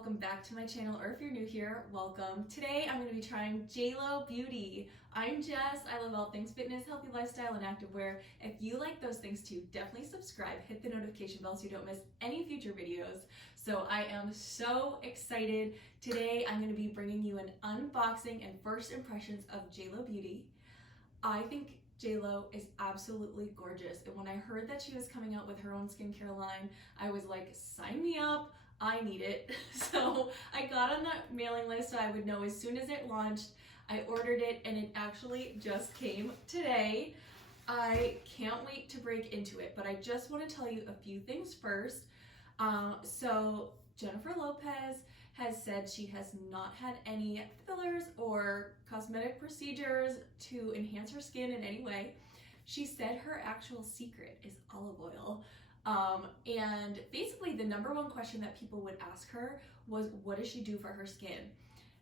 welcome back to my channel, or if you're new here, welcome. Today I'm going to be trying JLo Beauty. I'm Jess. I love all things fitness, healthy lifestyle, and activewear. If you like those things too, definitely subscribe, hit the notification bell so you don't miss any future videos. So I am so excited. Today I'm going to be bringing you an unboxing and first impressions of JLo Beauty. I think JLo is absolutely gorgeous, and when I heard that she was coming out with her own skincare line, I was like, sign me up, I need it. So I got on that mailing list so I would know as soon as it launched. I ordered it and it actually just came today. I can't wait to break into it, but I just want to tell you a few things first. So Jennifer Lopez has said she has not had any fillers or cosmetic procedures to enhance her skin in any way. She said her actual secret is olive oil. And basically the number one question that people would ask her was, what does she do for her skin?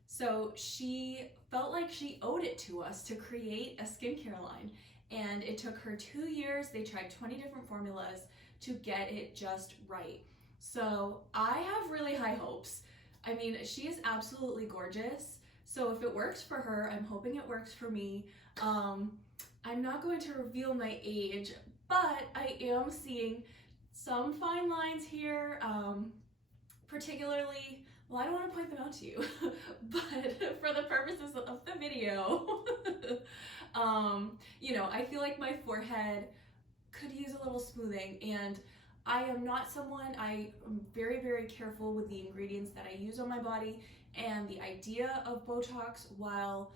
So she felt like she owed it to us to create a skincare line. And it took her 2 years. They tried 20 different formulas to get it just right. So I have really high hopes. I mean, she is absolutely gorgeous. So if it works for her, I'm hoping it works for me. I'm not going to reveal my age, but I am seeing some fine lines here, particularly, well, I don't want to point them out to you, but for the purposes of the video, you know, I feel like my forehead could use a little smoothing, and I am not someone, I am very, very careful with the ingredients that I use on my body, and the idea of Botox, while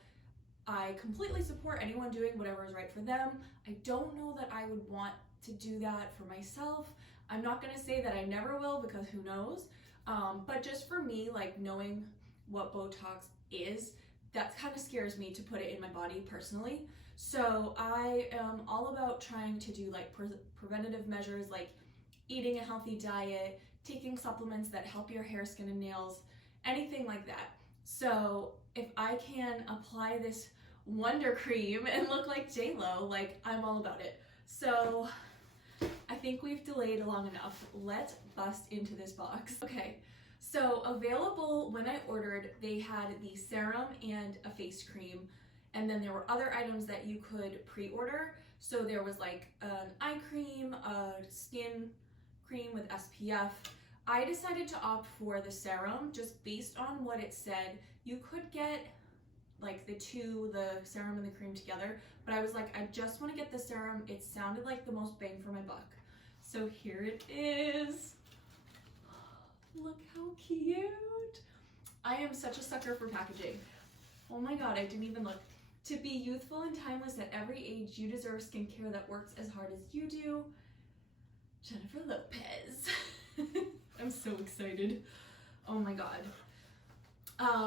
I completely support anyone doing whatever is right for them, I don't know that I would want to do that for myself. I'm not going to say that I never will, because who knows, but just for me, like knowing what Botox is, that kind of scares me to put it in my body personally. So I am all about trying to do like preventative measures, like eating a healthy diet, taking supplements that help your hair, skin, and nails, anything like that. So if I can apply this wonder cream and look like JLo, like, I'm all about it. So I think we've delayed long enough. Let's bust into this box. Okay, so available when I ordered, they had the serum and a face cream, and then there were other items that you could pre-order. So there was like an eye cream, a skin cream with SPF. I decided to opt for the serum just based on what it said. You could get like the serum and the cream together, but I was like, I just want to get the serum. It sounded like the most bang for my buck. So here it is. Look how cute. I am such a sucker for packaging. Oh my God, I didn't even look. To be youthful and timeless at every age, you deserve skincare that works as hard as you do. Jennifer Lopez. I'm so excited. Oh my God.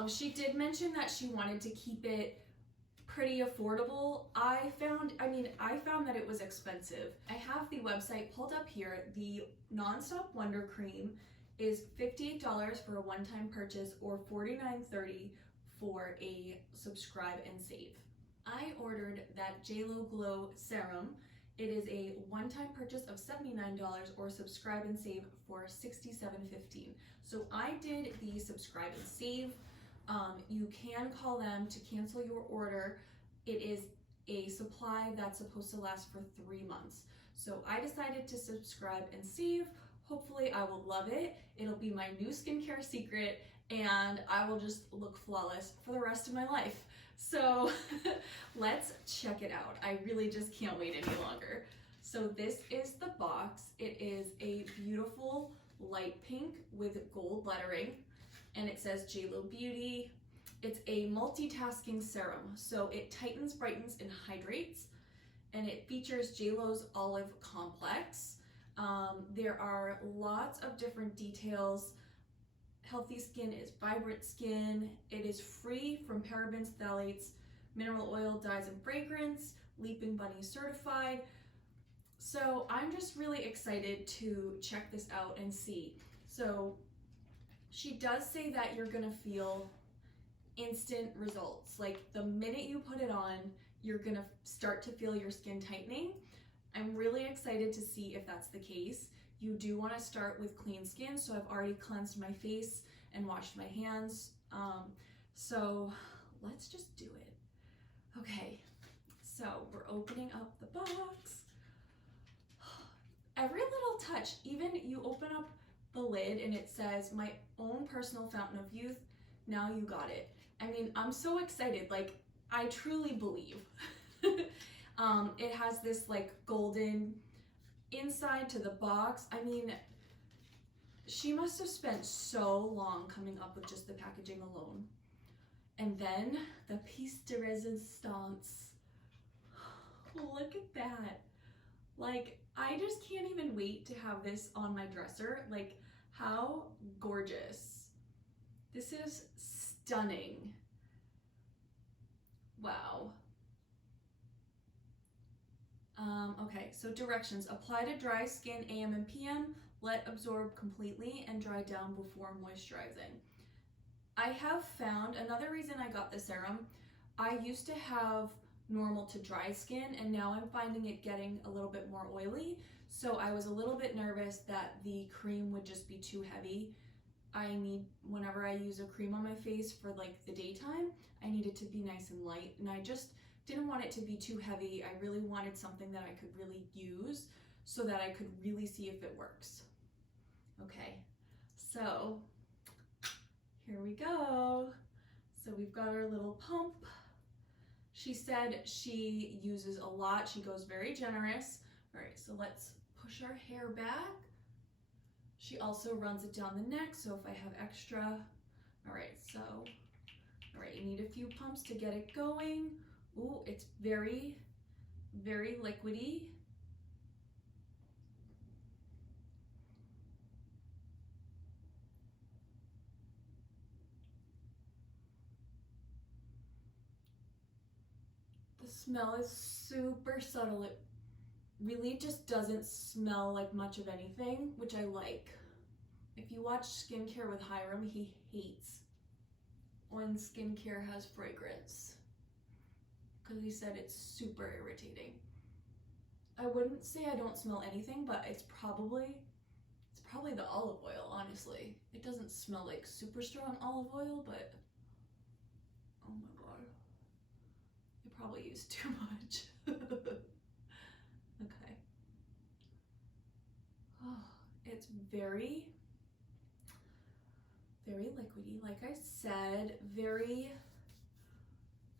She did mention that she wanted to keep it pretty affordable. I found that it was expensive. I have the website pulled up here. The Nonstop Wonder Cream is $58 for a one-time purchase, or $49.30 for a subscribe and save. I ordered that JLo Glow Serum. It is a one-time purchase of $79, or subscribe and save for $67.15. So I did the subscribe and save. You can call them to cancel your order. It is a supply that's supposed to last for 3 months. So I decided to subscribe and save. Hopefully I will love it. It'll be my new skincare secret, and I will just look flawless for the rest of my life. So let's check it out. I really just can't wait any longer. So this is the box. It is a beautiful light pink with gold lettering, and it says JLo Beauty. It's a multitasking serum. So it tightens, brightens, and hydrates, and it features JLo's Olive Complex. There are lots of different details. Healthy skin is vibrant skin. It is free from parabens, phthalates, mineral oil, dyes, and fragrance, Leaping Bunny certified. So I'm just really excited to check this out and see. So she does say that you're gonna feel instant results. Like the minute you put it on, you're gonna start to feel your skin tightening. I'm really excited to see if that's the case. You do want to start with clean skin, so I've already cleansed my face and washed my hands. So let's just do it. Okay, so we're opening up the box. Every little touch, even you open up the lid and it says, my own personal fountain of youth, now you got it. I mean, I'm so excited, like, I truly believe. It has this like golden inside to the box. I mean, she must have spent so long coming up with just the packaging alone. And then the piece de resistance. Look at that. Like, I just can't even wait to have this on my dresser. Like, how gorgeous. This is stunning. Wow. Okay, so directions. Apply to dry skin AM and PM. Let absorb completely and dry down before moisturizing. I have found, another reason I got the serum, I used to have normal to dry skin and now I'm finding it getting a little bit more oily. So I was a little bit nervous that the cream would just be too heavy. Whenever I use a cream on my face for like the daytime, I need it to be nice and light, and I just didn't want it to be too heavy. I really wanted something that I could really use so that I could really see if it works. Okay, so here we go. So we've got our little pump. She said she uses a lot. She goes very generous. All right, so let's push our hair back. She also runs it down the neck, so if I have extra. All right, you need a few pumps to get it going. Ooh, it's very, very liquidy. The smell is super subtle. It really just doesn't smell like much of anything, which I like. If you watch Skincare with Hiram, he hates when skincare has fragrance because he said it's super irritating. I wouldn't say I don't smell anything, but it's probably the olive oil, honestly. It doesn't smell like super strong olive oil, but oh my god. I probably used too much. Okay. Oh, it's very, very liquidy. Like I said, very,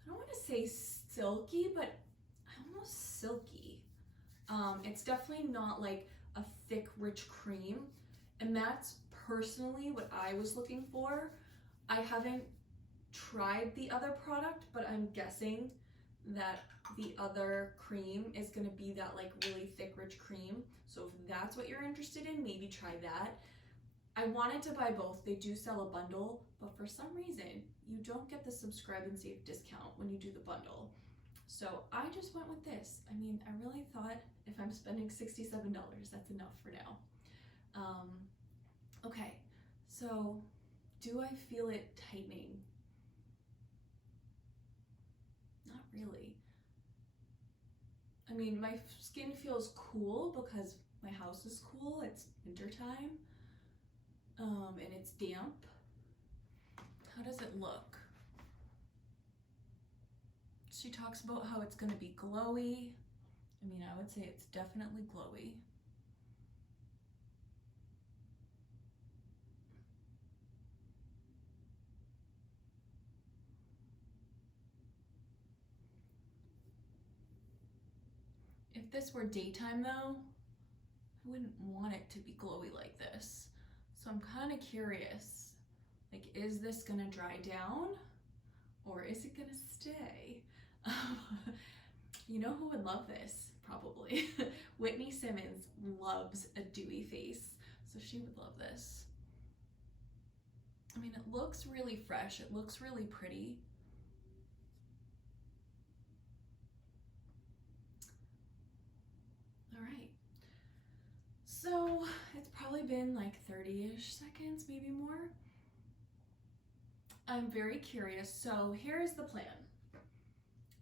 I don't want to say silky, but almost silky. It's definitely not like a thick, rich cream. And that's personally what I was looking for. I haven't tried the other product, but I'm guessing that the other cream is gonna be that like really thick, rich cream. So if that's what you're interested in, maybe try that. I wanted to buy both. They do sell a bundle, but for some reason, you don't get the subscribe and save discount when you do the bundle. So I just went with this. I mean, I really thought if I'm spending $67, that's enough for now. Okay, so do I feel it tightening? Not really. I mean, my skin feels cool because my house is cool. It's wintertime, and it's damp. How does it look? She talks about how it's gonna be glowy. I mean, I would say it's definitely glowy. If this were daytime though, I wouldn't want it to be glowy like this. So I'm kind of curious, like, is this gonna dry down or is it gonna stay? You know who would love this? Probably. Whitney Simmons loves a dewy face, so she would love this. I mean, it looks really fresh. It looks really pretty. All right. So it's probably been like 30-ish seconds, maybe more. I'm very curious. So here's the plan.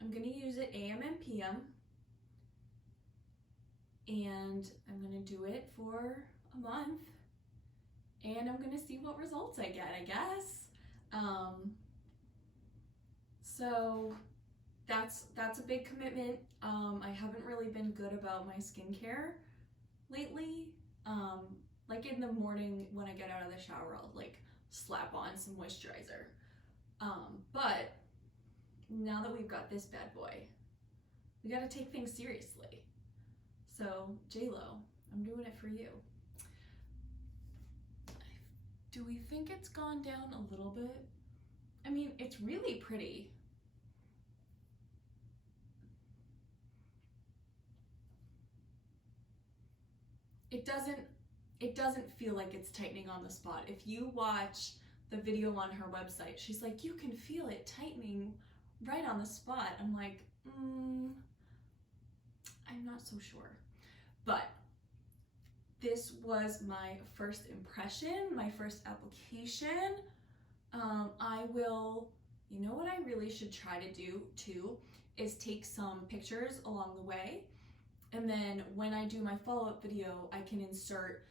I'm gonna use it AM and PM, and I'm gonna do it for a month, and I'm gonna see what results I get, I guess. So that's a big commitment. I haven't really been good about my skincare lately. Like in the morning when I get out of the shower, I'll like slap on some moisturizer. But now that we've got this bad boy, we gotta take things seriously. So JLo, I'm doing it for you. Do we think it's gone down a little bit? I mean, it's really pretty. It doesn't feel like it's tightening on the spot. If you watch the video on her website, she's like, you can feel it tightening right on the spot. I'm like, I'm not so sure. But this was my first impression, my first application. I will, you know what I really should try to do too, is take some pictures along the way. And then when I do my follow-up video, I can insert,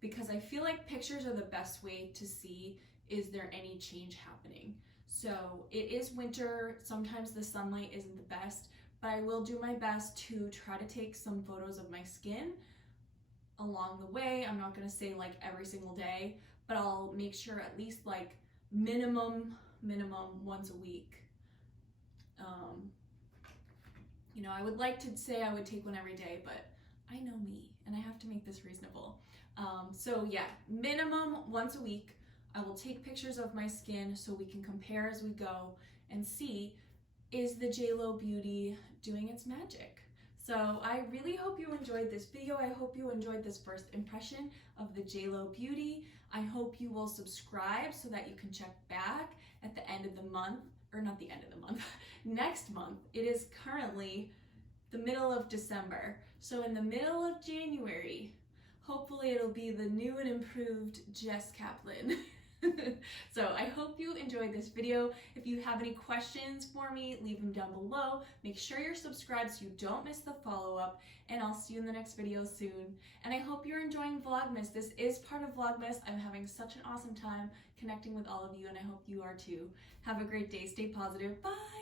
because I feel like pictures are the best way to see, is there any change happening? So it is winter, sometimes the sunlight isn't the best, but I will do my best to try to take some photos of my skin along the way. I'm not gonna say like every single day, but I'll make sure at least like minimum once a week. You know, I would like to say I would take one every day, but I know me and I have to make this reasonable. So yeah, minimum once a week, I will take pictures of my skin so we can compare as we go and see, is the JLo Beauty doing its magic? So I really hope you enjoyed this video. I hope you enjoyed this first impression of the JLo Beauty. I hope you will subscribe so that you can check back at the end of the month, or not the end of the month, next month. It is currently the middle of December. So in the middle of January, hopefully it'll be the new and improved Jess Kaplan. So I hope you enjoyed this video. If you have any questions for me, leave them down below. Make sure you're subscribed so you don't miss the follow-up, and I'll see you in the next video soon. And I hope you're enjoying Vlogmas. This is part of Vlogmas. I'm having such an awesome time connecting with all of you, and I hope you are too. Have a great day. Stay positive. Bye!